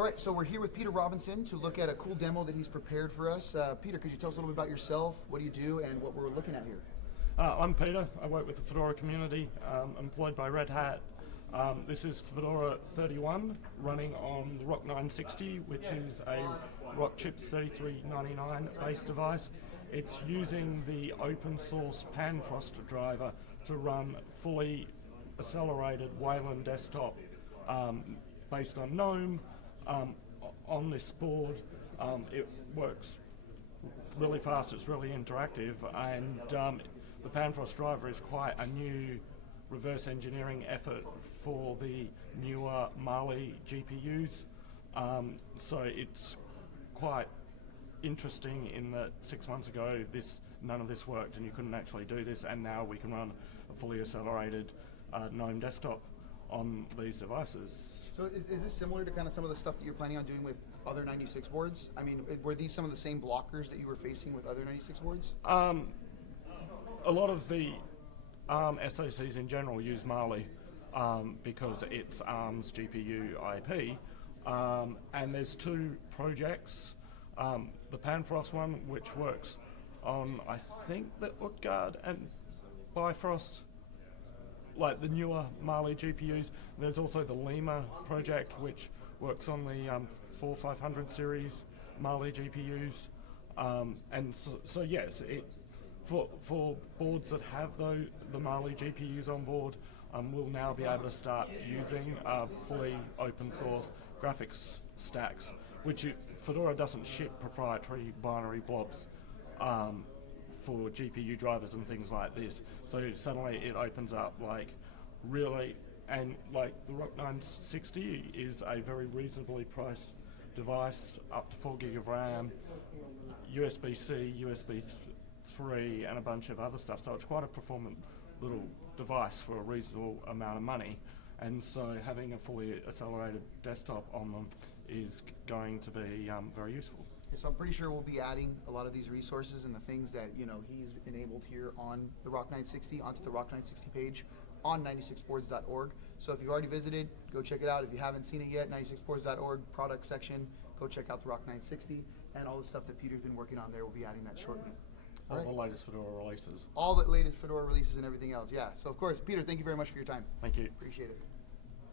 All right, so we're here with Peter Robinson to look at a cool demo that he's prepared for us. Peter, could you tell us a little bit about yourself? What do you do and what we're looking at here? I'm Peter. I work with the Fedora community, employed by Red Hat. This is Fedora31 running on the Rock960, which is a Rockchip 3399 based device. It's using the open source Panfrost driver to run fully accelerated Wayland desktop based on GNOME. On this board, it works really fast, it's really interactive, and the Panfrost driver is quite a new reverse engineering effort for the newer Mali GPUs. So it's quite interesting in that 6 months ago none of this worked and you couldn't actually do this, and now we can run a fully accelerated GNOME desktop on these devices. So is this similar to kind of some of the stuff that you're planning on doing with other 96 boards? I mean, were these some of the same blockers that you were facing with other 96 boards? A lot of the ARM SoCs in general use Mali because it's ARM's GPU IP, and there's two projects. The Panfrost one, which works on, I think, the Utgard and Bifrost, like the newer Mali GPUs. There's also the Lima project, which works on the 4500 series Mali GPUs. And so yes, for boards that have the Mali GPUs on board, we'll now be able to start using fully open source graphics stacks, which Fedora doesn't ship proprietary binary blobs for GPU drivers and things like this. So suddenly it opens up like really, and like the Rock960 is a very reasonably priced device, up to 4 gig of RAM, USB-C, USB 3 and a bunch of other stuff. So it's quite a performant little device for a reasonable amount of money. And so having a fully accelerated desktop on them is going to be very useful. So I'm pretty sure we'll be adding a lot of these resources and the things that he's enabled here on the Rock960 onto the Rock960 page on 96boards.org. So if you've already visited, go check it out. If you haven't seen it yet, 96boards.org product section, go check out the Rock960 and all the stuff that Peter's been working on there. We'll be adding that shortly. All the latest Fedora releases. All the latest Fedora releases and everything else, yeah. So of course, Peter, thank you very much for your time. Thank you. Appreciate it.